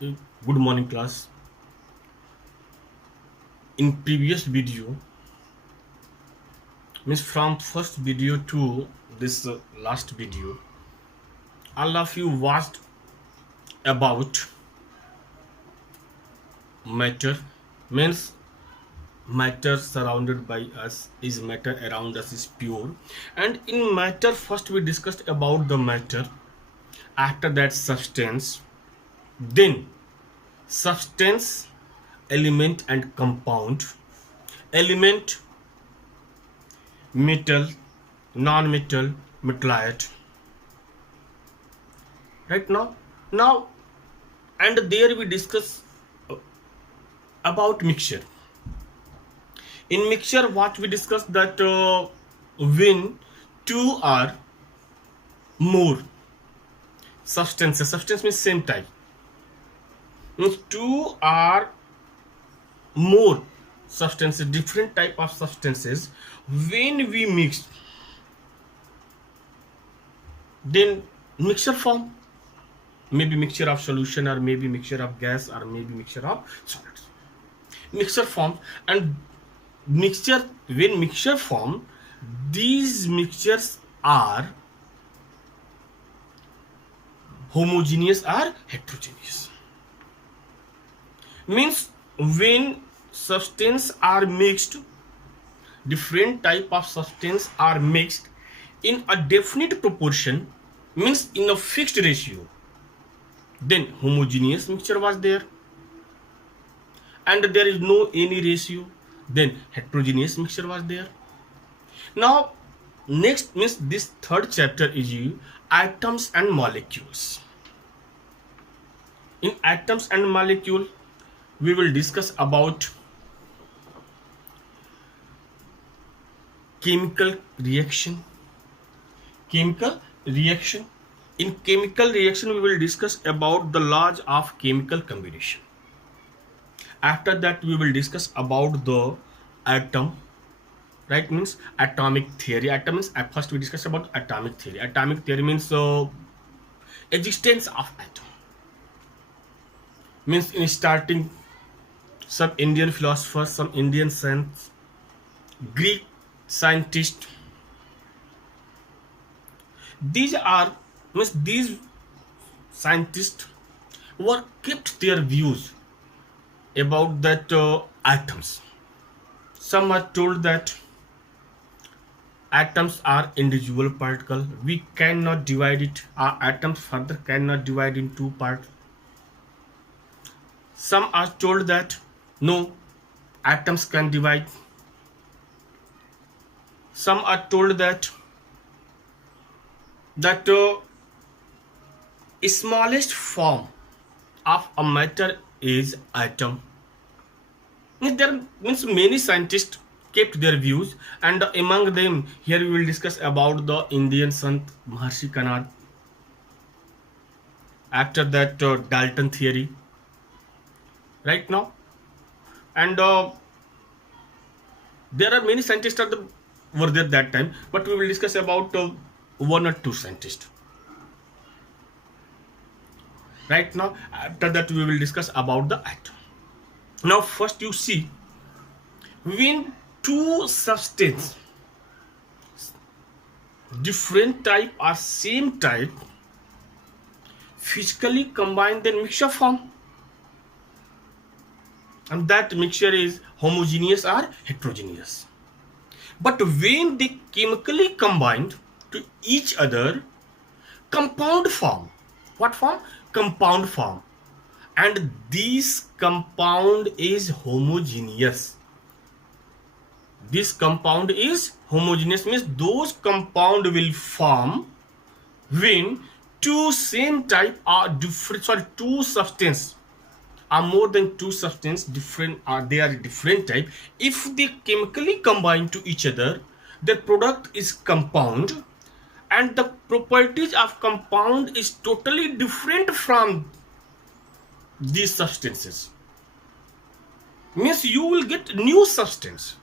Good morning, class. In previous video, means from first video to this last video, all of you watched about matter. Means matter surrounded by us is matter around us is pure. And in matter, first we discussed about the matter. After that, substance. Then substance, element, and compound. Element, metal, non-metal, metallite. Right now, and there we discuss about mixture. In mixture, what we discussed that when two are more substances, substance means same type, means two are more substances, different type of substances, when we mix, then mixture form, maybe mixture of solution, or maybe mixture of gas, or maybe mixture of solids. Mixture form. And mixture, when mixture form, these mixtures are homogeneous or heterogeneous. Means when substance are mixed, different type of substance are mixed in a definite proportion, means in a fixed ratio, then homogeneous mixture was there. And there is no any ratio, then heterogeneous mixture was there. Now next, means this third chapter is atoms and molecules. In atoms and molecule, we will discuss about chemical reaction. Chemical reaction. In chemical reaction, we will discuss about the laws of chemical combination. After that, we will discuss about the atom, right? Means atomic theory. Atom means, at first we discuss about atomic theory. Atomic theory means existence of atom. Means in starting, some Indian philosophers, some Indian saints, Greek scientists, these are, means these scientists were kept their views about that atoms. Some are told that atoms are individual particles. We cannot divide it. Our atoms further cannot divide in two parts. Some are told that no, atoms can divide. Some are told that smallest form of a matter is atom. There means many scientists kept their views, and among them, here we will discuss about the Indian Sant Maharshi Kanad. After that, Dalton theory. Right now, and there are many scientists were there that time, but we will discuss about one or two scientists. Right now, after that, we will discuss about the atom. Now first you see, when two substance, different type or same type, physically combine, then mixture form, and that mixture is homogeneous or heterogeneous. But when they chemically combined to each other, compound form. What form? Compound form. And this compound is homogeneous. This compound is homogeneous, means those compound will form when two same type are different. Sorry, two substance are more than two substance different, are they are different type. If they chemically combine to each other, the product is compound, and the properties of compound is totally different from these substances. Means you will get new substance.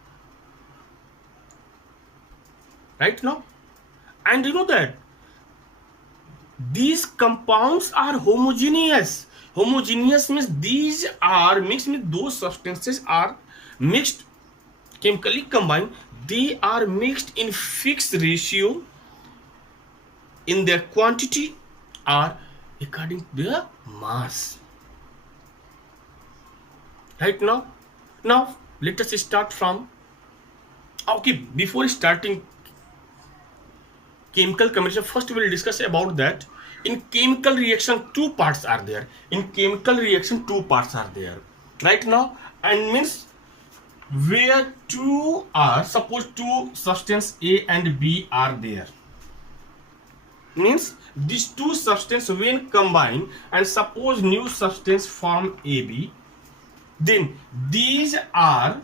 Right now, and you know that these compounds are homogeneous. Homogeneous means these are mixed, means those substances are mixed, chemically combined. They are mixed in fixed ratio in their quantity or according to their mass. Right now, let us start from. Okay, before starting chemical combination, first we will discuss about that. In chemical reaction, two parts are there. In chemical reaction, two parts are there. Right now, and means where two are, suppose two substance A and B are there. Means these two substances when combined and suppose new substance form AB, then these are,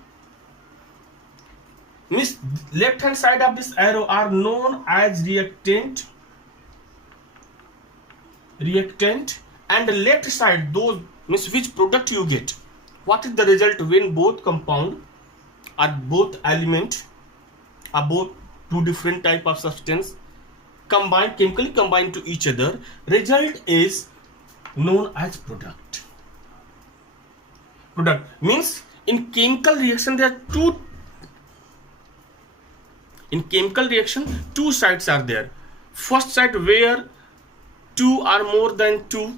means left hand side of this arrow are known as reactant, and the left side, those means which product you get. What is the result when both compound or both element are both two different type of substance combined, chemically combined to each other? Result is known as product. Product means in chemical reaction there are two. In chemical reaction, two sides are there. First side where two or more than two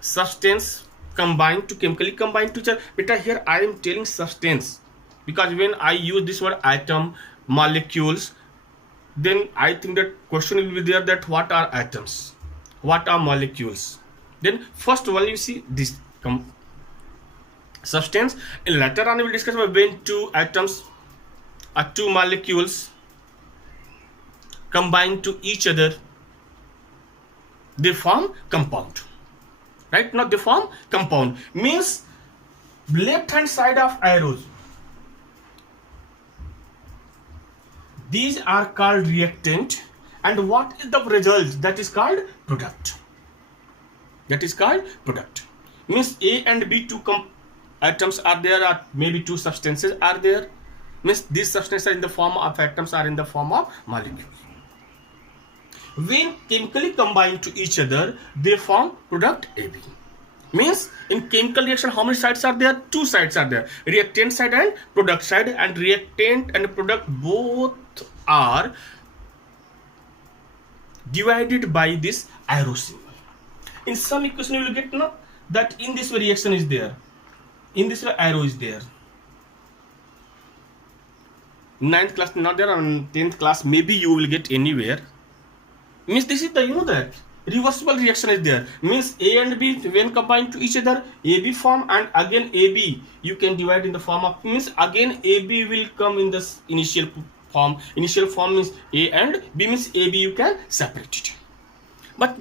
substance combined to chemically combined to each other. Beta, here I am telling substance because when I use this word atom, molecules, then I think that question will be there that what are atoms, what are molecules. Then first one you see this substance. And later on we will discuss about when two atoms or two molecules combine to each other, they form compound. Right now they form compound. Means left hand side of arrows, these are called reactant, and what is the result? That is called product. That is called product. Means A and B two atoms are there, or maybe two substances are there. Means these substances are in the form of atoms, are in the form of molecules. When chemically combined to each other, they form product AB. Means in chemical reaction, how many sides are there? Two sides are there, reactant side and product side, and reactant and product both are divided by this arrow symbol. In some equation you will get that in this way reaction is there, in this way arrow is there. 9th class not there, on 10th class maybe you will get anywhere. Means this is the that reversible reaction is there. Means A and B when combined to each other, AB form, and again AB you can divide in the form of, means again AB will come in this initial form. Initial form means A and B, means AB you can separate it. But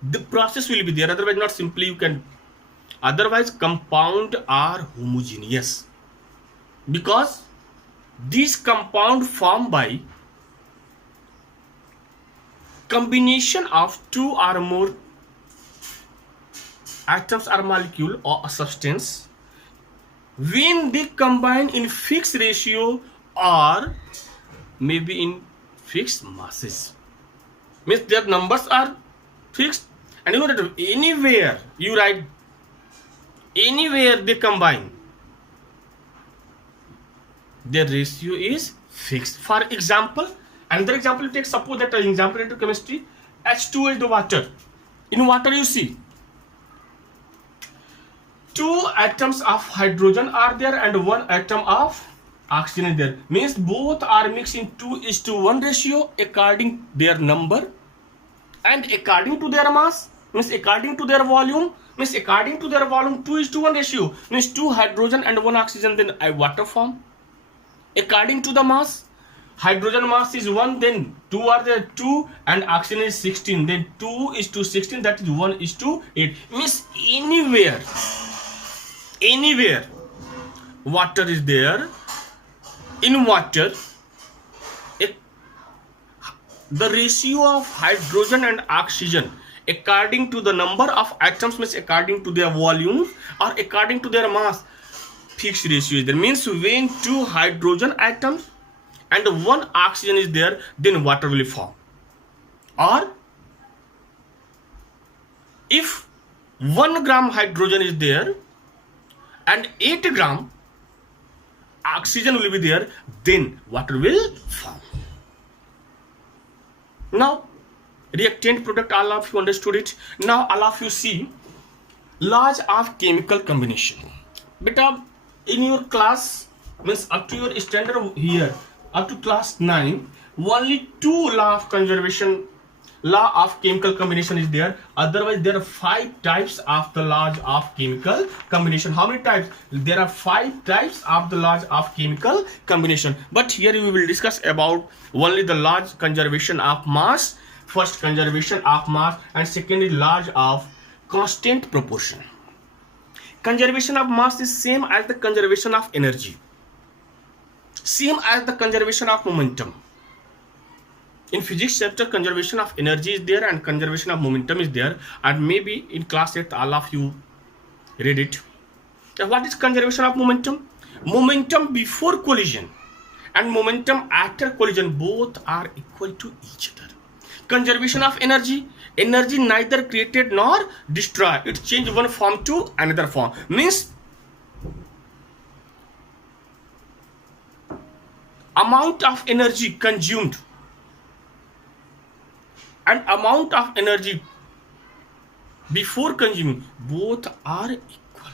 the process will be there, otherwise not simply you can. Otherwise compound are homogeneous because these compound formed by combination of two or more atoms or molecule or a substance when they combine in fixed ratio or maybe in fixed masses. Means their numbers are fixed, and you know that anywhere you write, anywhere they combine, their ratio is fixed. For example, another example, take suppose that an example into chemistry, H2 is the water. In water you see two atoms of hydrogen are there and one atom of oxygen is there. Means both are mixed in 2:1 ratio according their number and according to their mass. Means according to their volume. Means according to their volume 2:1 ratio. Means 2 hydrogen and 1 oxygen, then a water form. According to the mass, hydrogen mass is 1, then 2 are there 2, and oxygen is 16, then 2:16, that is 1:8. Means anywhere water is there, in water the ratio of hydrogen and oxygen according to the number of atoms, means according to their volume or according to their mass, fixed ratio is there. Means when 2 hydrogen atoms and 1 oxygen is there, then water will form. Or if 1 gram hydrogen is there and 8 gram oxygen will be there, then water will form. Now reactant product, all of you understood it. Now all of you see laws of chemical combination. Beta, in your class, means up to your standard here, up to class 9, only 2 law of conservation, law of chemical combination is there. Otherwise there are 5 types of the laws of chemical combination. How many types? There are 5 types of the laws of chemical combination, but here we will discuss about only the laws conservation of mass. First, conservation of mass, and second is laws of constant proportion. Conservation of mass is same as the conservation of energy, same as the conservation of momentum. In physics chapter, conservation of energy is there and conservation of momentum is there, and maybe in class 8 all of you read it. What is conservation of momentum? Momentum before collision and momentum after collision both are equal to each other. Conservation of energy, energy neither created nor destroyed, it changes one form to another form. Means amount of energy consumed and amount of energy before consuming both are equal.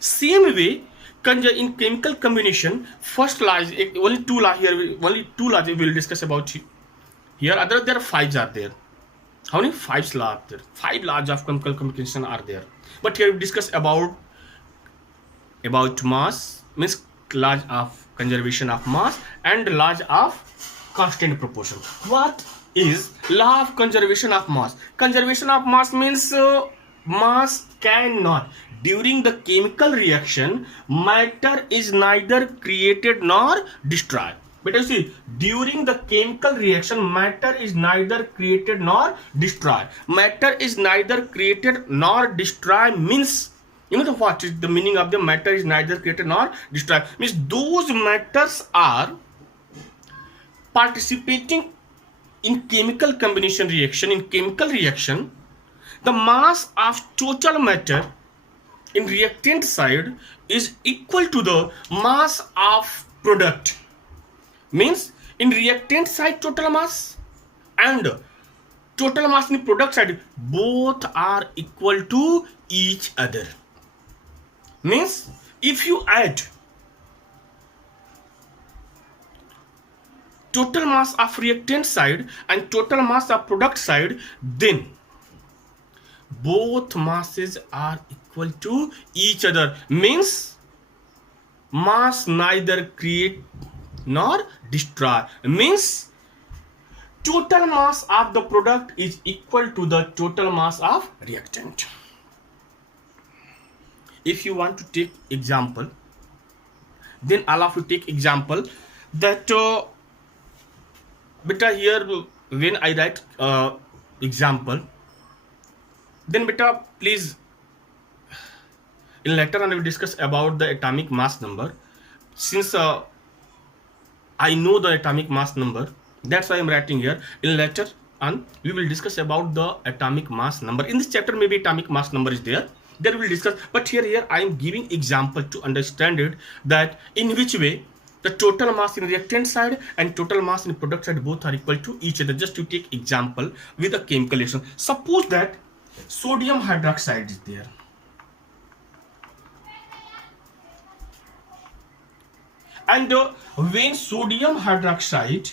Same way in chemical combination, first law is only 2 law here, only 2 laws we will discuss about here. Other there are 5 are there. How many? 5 laws are there. 5 laws of chemical combination are there. But here we discuss about mass, means laws of conservation of mass and laws of constant proportion. What is law of conservation of mass? Conservation of mass means mass cannot, during the chemical reaction, matter is neither created nor destroyed. But you see, during the chemical reaction, matter is neither created nor destroyed. Matter is neither created nor destroyed means, you know what is the meaning of the matter is neither created nor destroyed? Means those matters are participating in chemical combination reaction. In chemical reaction, the mass of total matter in reactant side is equal to the mass of product. Means in reactant side total mass and total mass in product side both are equal to each other. Means if you add total mass of reactant side and total mass of product side, then both masses are equal to each other. Means mass neither create nor destroy. Means total mass of the product is equal to the total mass of reactant. If you want to take example, then all of you take example that beta here when I write example, then beta please in later on we will discuss about the atomic mass number. Since I know the atomic mass number, that's why I'm writing here. In later on we will discuss about the atomic mass number. In this chapter maybe atomic mass number is there, we will discuss, but here I am giving example to understand it, that in which way the total mass in reactant side and total mass in product side both are equal to each other. Just to take example with a chemical reaction. Suppose that sodium hydroxide is there. And when sodium hydroxide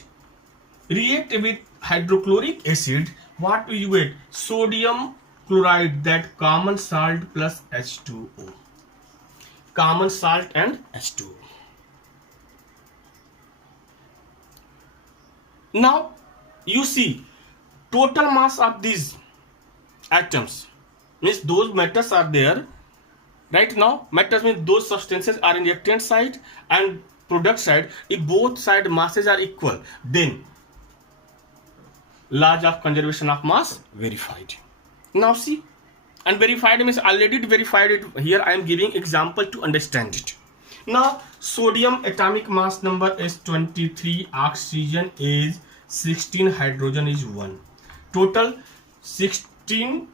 react with hydrochloric acid, what will you get? Sodium chloride, that common salt plus H2O. Common salt and H2O. Now you see total mass of these atoms, means those metals are there. Right now metals means those substances are in reactant side and product side. If both side masses are equal, then laws of conservation of mass verified. Now see, and verified means already verified it. Here I am giving example to understand it. Now sodium atomic mass number is 23, oxygen is 16, hydrogen is 1. Total 16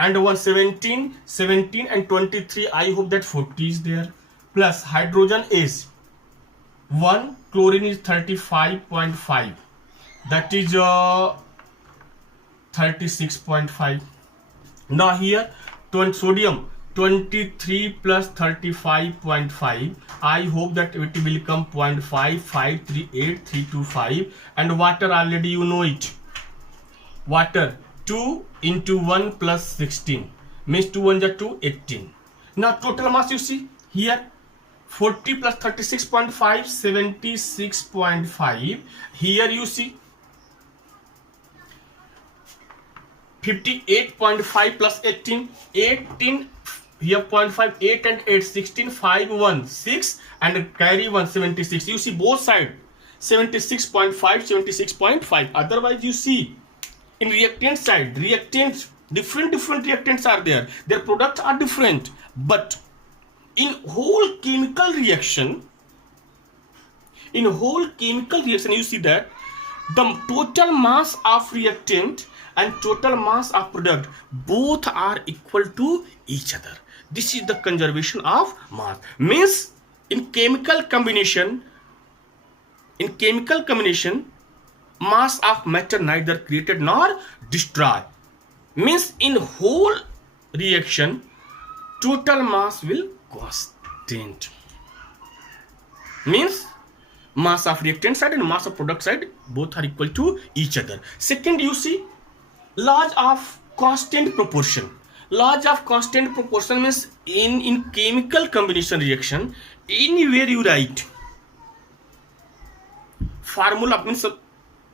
and 117, 17 and 23. I hope that 40 is there. Plus hydrogen is 1, chlorine is 35.5. That is 36.5. Now here sodium 23 plus 35.5. I hope that it will become 0.5538325. And water, already you know it. Water 2 into 1 plus 16 means 2 1 is 2, 18. Now total mass you see here 40 plus 36.5, 76.5. Here you see 58.5 plus 18, 18 here 0.5, 8 and 8, 16, 5, 1, 6 and carry 1, 76. You see both sides 76.5, 76.5. Otherwise you see in reactant side, reactants, different reactants are there. Their products are different. But in whole chemical reaction, you see that the total mass of reactant and total mass of product both are equal to each other. This is the conservation of mass. Means in chemical combination, mass of matter neither created nor destroyed. Means in whole reaction, total mass will constant. Means mass of reactant side and mass of product side both are equal to each other. Second, you see laws of constant proportion. Laws of constant proportion means in chemical combination reaction, anywhere you write formula, means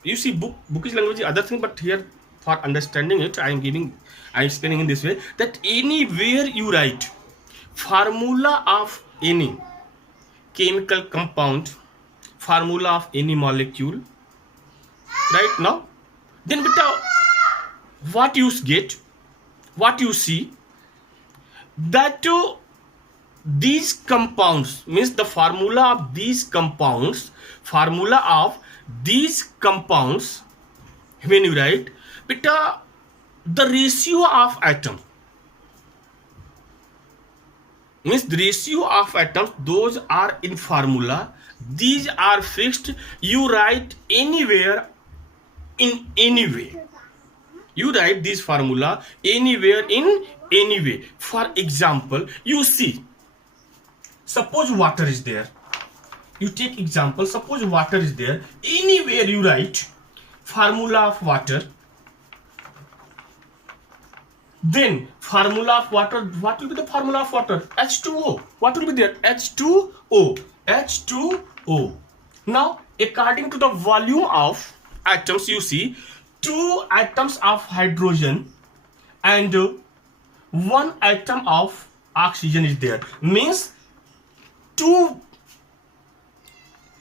you see bookish language is other thing, but here for understanding it I am explaining in this way, that anywhere you write formula of any chemical compound, formula of any molecule, right? Now then beta, what you get, what you see, that these compounds, means the formula of these compounds, when you write beta, the ratio of atoms, means the ratio of atoms, those are in formula, these are fixed. You write anywhere, in any way. You write this formula anywhere, in any way. For example, you see, suppose water is there. You take example, suppose water is there. Anywhere you write formula of water. Then formula of water, what will be the formula of water? H2O. What will be there? H2O. H2O. Now, according to the volume of atoms, you see 2 atoms of hydrogen and 1 atom of oxygen is there. Means 2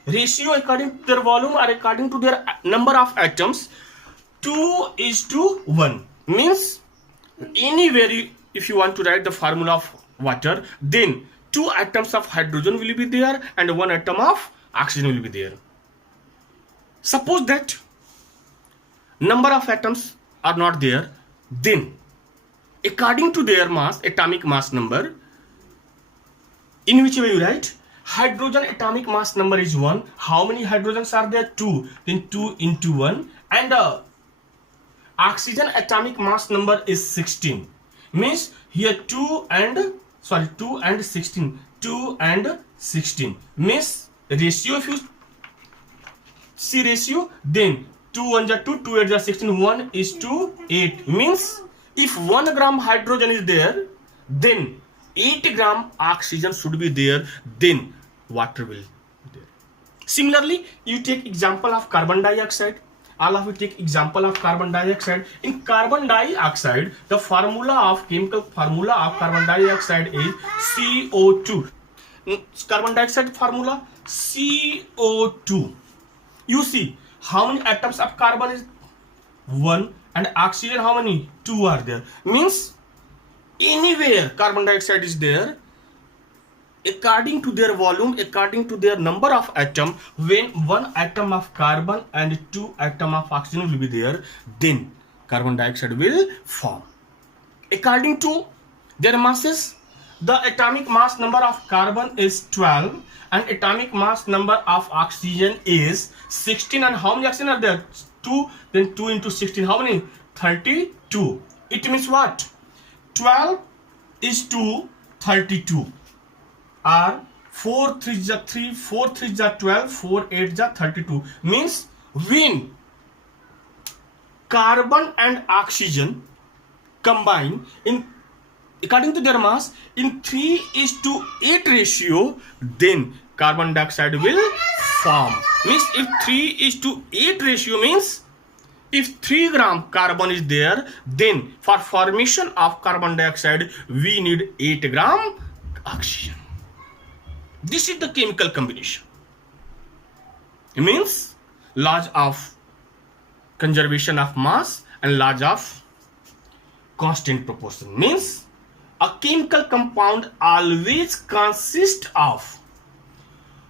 ratio according to their volume or according to their number of atoms, 2:1. Means anywhere if you want to write the formula of water, then 2 atoms of hydrogen will be there and 1 atom of oxygen will be there. Suppose that number of atoms are not there, then according to their mass, atomic mass number, in which way you write? Hydrogen atomic mass number is 1. How many hydrogens are there? 2. Then 2 into 1. And oxygen atomic mass number is 16. Means here 2 and 16. 2 and 16. Means ratio, if you see ratio, then 2 1 is 2, 2 8 is 16, 1 is to 8. Means if 1 gram hydrogen is there, then 8 gram oxygen should be there, then water will be there. Similarly, you take example of carbon dioxide. All of you take example of carbon dioxide. In carbon dioxide, the chemical formula of carbon dioxide is CO2. Carbon dioxide formula CO2. You see how many atoms of carbon is 1 and oxygen how many? 2 are there. Means anywhere carbon dioxide is there, according to their volume, according to their number of atom, when 1 atom of carbon and 2 atom of oxygen will be there, then carbon dioxide will form. According to their masses, the atomic mass number of carbon is 12 and atomic mass number of oxygen is 16. And how many oxygen are there? 2. Then 2 into 16, how many? 32. It means what? 12 is to 32 are 4 3 is 3, 4 3 is 12, 4 8 is 32. Means when carbon and oxygen combine in according to their mass in 3:8 ratio, then carbon dioxide will form. Means if 3:8 ratio means if 3 gram carbon is there, then for formation of carbon dioxide we need 8 gram oxygen. This is the chemical combination. It means laws of conservation of mass and laws of constant proportion. Means a chemical compound always consists of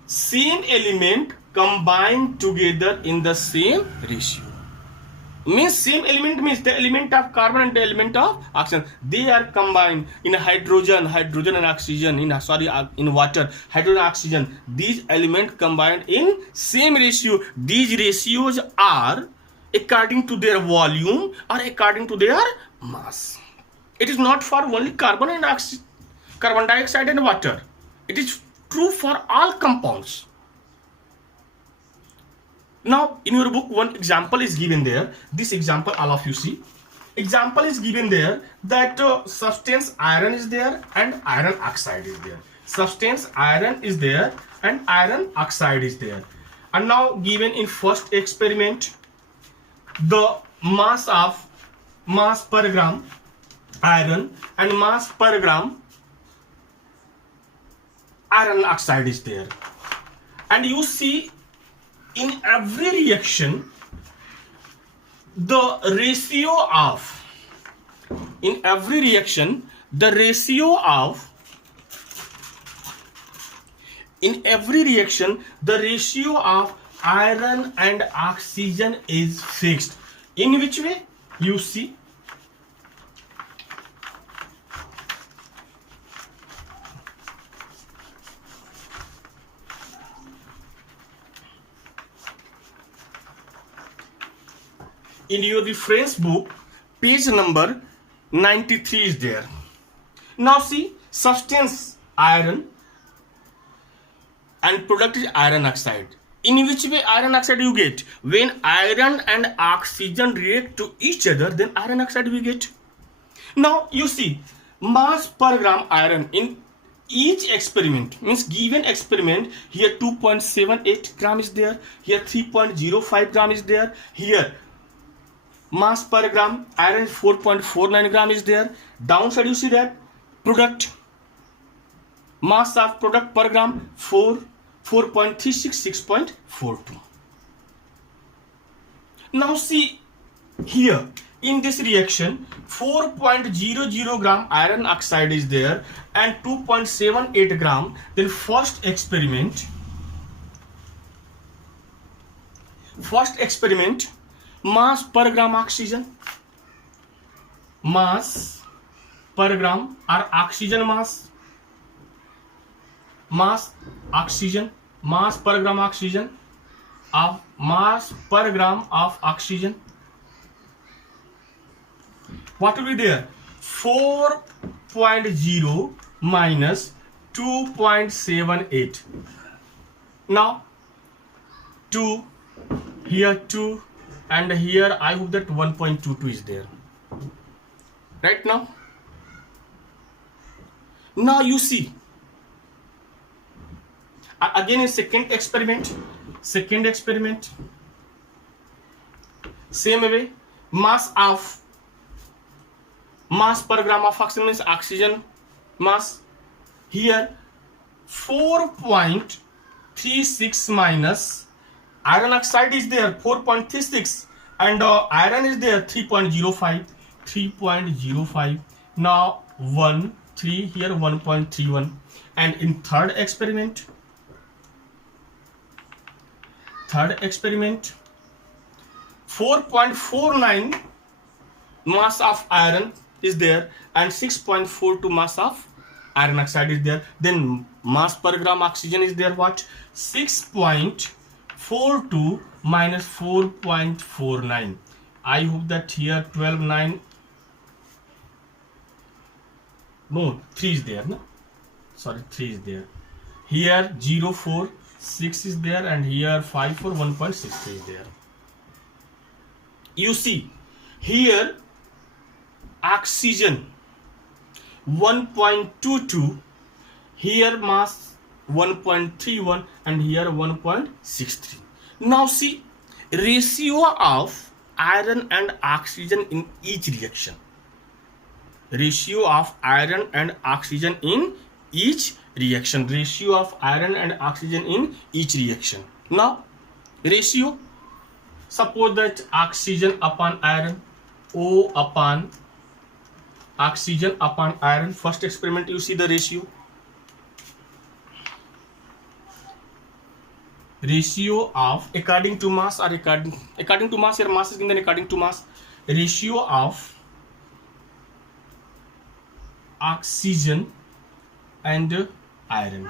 same element combined together in the same ratio. Means same element means the element of carbon and the element of oxygen, they are combined in hydrogen and oxygen, in water, hydrogen and oxygen, these elements combined in same ratio. These ratios are according to their volume or according to their mass. It is not for only carbon and carbon dioxide and water. It is true for all compounds. Now in your book one example is given there. This example all of you see. Example is given there that substance iron is there and iron oxide is there. Substance iron is there and iron oxide is there. And now given in first experiment the mass per gram iron and mass per gram iron oxide is there. And you see in every reaction the ratio of iron and oxygen is fixed. In which way? You see, in your reference book page number 93 is there. Now see, substance iron and product is iron oxide. In which way iron oxide you get? When iron and oxygen react to each other, then iron oxide we get. Now you see, mass per gram iron in each experiment, means given experiment, here 2.78 gram is there, here 3.05 gram is there, here mass per gram iron 4.49 gram is there. Downside you see that product mass of product per gram 4.36, 6.42. Now see here in this reaction 4.00 gram iron oxide is there and 2.78 gram. Then first experiment mass per gram oxygen, mass per gram or oxygen mass oxygen, mass per gram oxygen of mass per gram of oxygen, what will be there? 4.0 minus 2.78. Now 2 here 2 and here I hope that 1.22 is there right now. Now you see again in second experiment same way mass per gram of oxygen means oxygen mass, here 4.36 minus iron oxide is there 4.36 and iron is there 3.05. Now 3 here 1.31. And in third experiment 4.49 mass of iron is there, and 6.42 mass of iron oxide is there. Then mass per gram oxygen is there, what? 6.42 minus 4.49. I hope that here 12, 9, no, 3 is there, no? Sorry, 3 is there. Here 0, 4, 6 is there, and here 5, 4, 1.63 is there. You see, here oxygen 1.22, here mass 1.31, and here 1.63. Now see, ratio of iron and oxygen in each reaction. Ratio of iron and oxygen in each reaction. Ratio of iron and oxygen in each reaction. Now, ratio. Suppose that oxygen upon iron, O upon oxygen upon iron. First experiment, you see the ratio. Ratio of, according to mass or according to mass, your mass is given according to mass. Ratio of oxygen and iron.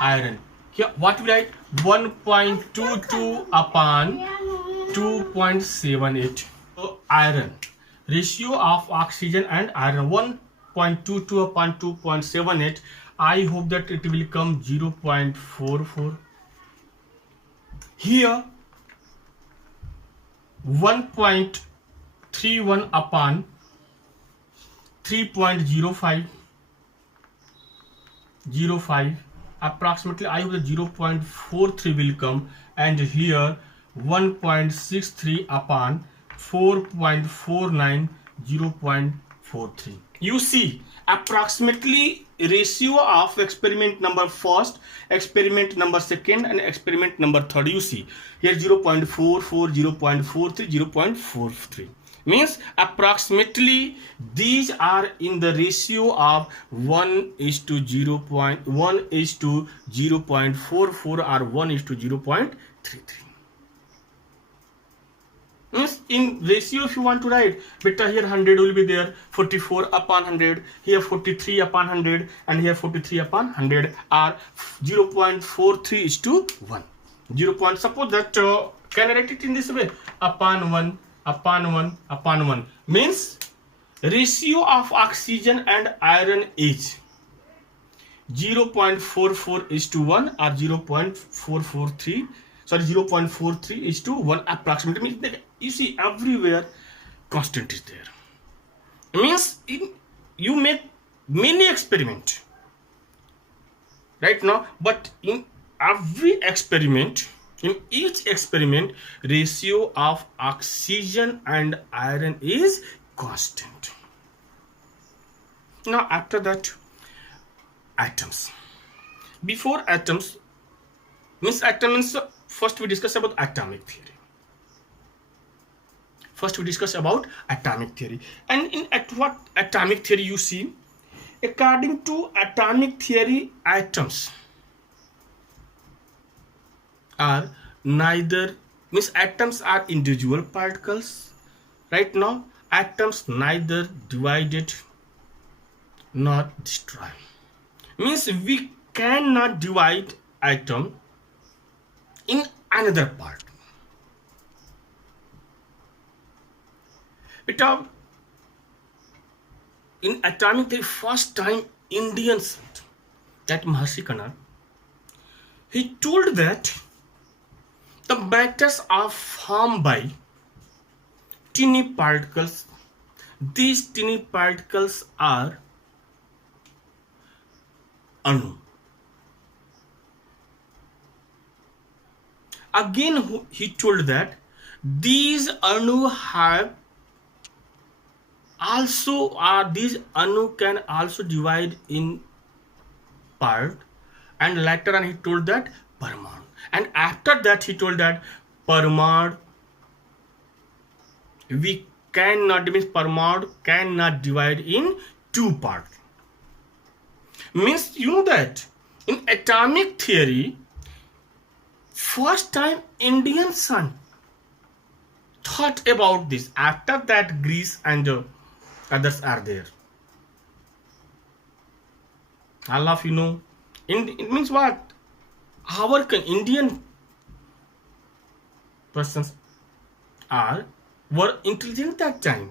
Iron. Here, what we write? 1.22 upon 2.78. So, iron. Ratio of oxygen and iron. 1.22 upon 2.78. I hope that it will come 0.44. Here, 1.31 upon 3.05. Approximately I hope the 0.43 will come, and here 1.63 upon 4.49, 0.43. You see, approximately ratio of experiment number first, experiment number second, and experiment number third. You see here 0.44, 0.43, 0.43. Means approximately these are in the ratio of 1:0.1 is to 0.44 or 1:0.33. Means in ratio, if you want to write, beta here 100 will be there, 44 upon 100, here 43 upon 100, and here 43 upon 100 are 0.43 is to 1. 0. Suppose that can I write it in this way? Upon 1. Upon 1 upon 1 means ratio of oxygen and iron is 0.44 is to 1 or 0.443, sorry, 0.43 is to 1 approximately. Means that you see everywhere constant is there. Means you make many experiment right now, but in every experiment, in each experiment, ratio of oxygen and iron is constant. Now after that, atoms. Before atoms, means atoms, first we discuss about atomic theory. And in what atomic theory you see, according to atomic theory, atoms are neither, means atoms are individual particles. Right now, atoms neither divided nor destroy. Means we cannot divide atom in another part. In atomic theory, first time Indian saint, that Mahasi Kannan, he told that the matters are formed by tiny particles. These tiny particles are Anu. Again, he told that these Anu have also these Anu can also divide in part, and later on he told that Parmanu. And after that he told that Parmanu we cannot, means Parmanu cannot divide in two parts. Means you know that in atomic theory, first time Indian sun thought about this. After that, Greece and others are there. All of you know. It means what? Our Indian persons were intelligent that time.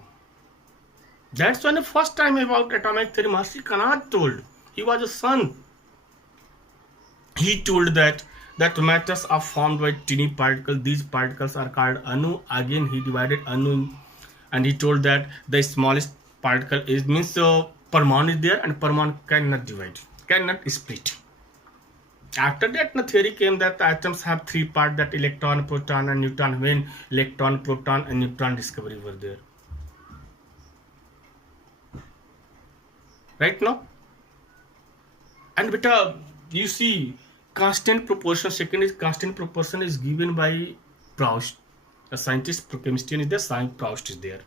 That's when the first time about atomic theory, Maharishi Kanad told. He was a son. He told that matters are formed by tiny particles. These particles are called Anu. Again, he divided Anu, and he told that the smallest particle means Parmanu is there, and Parmanu cannot divide, cannot split. After that, the theory came that the atoms have three parts: that electron, proton, and neutron. When electron, proton, and neutron discovery were there, right now. And beta, you see, constant proportion. Second is constant proportion is given by Proust. A scientist, chemistry is there. Science Proust is there.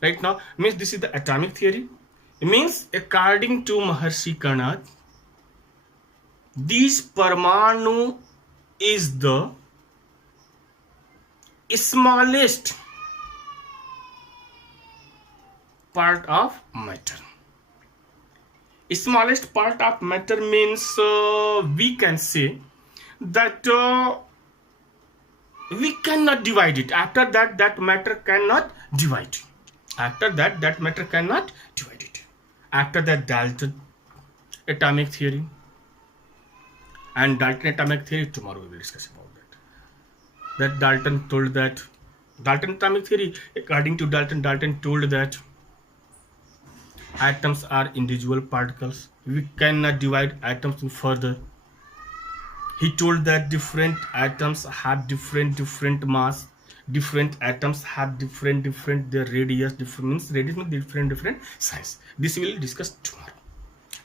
Right now, means this is the atomic theory. It means according to Maharishi Kanad, this Parmanu is the smallest part of matter. Smallest part of matter means we can say that we cannot divide it. After that matter cannot divide. After that matter cannot divide it. After that, Dalton atomic theory. And Dalton atomic theory, tomorrow we will discuss about that. That Dalton told that, Dalton atomic theory, according to Dalton told that atoms are individual particles. We cannot divide atoms further. He told that different atoms have different mass. Different atoms have different their radius. Different means different size. This we will discuss tomorrow.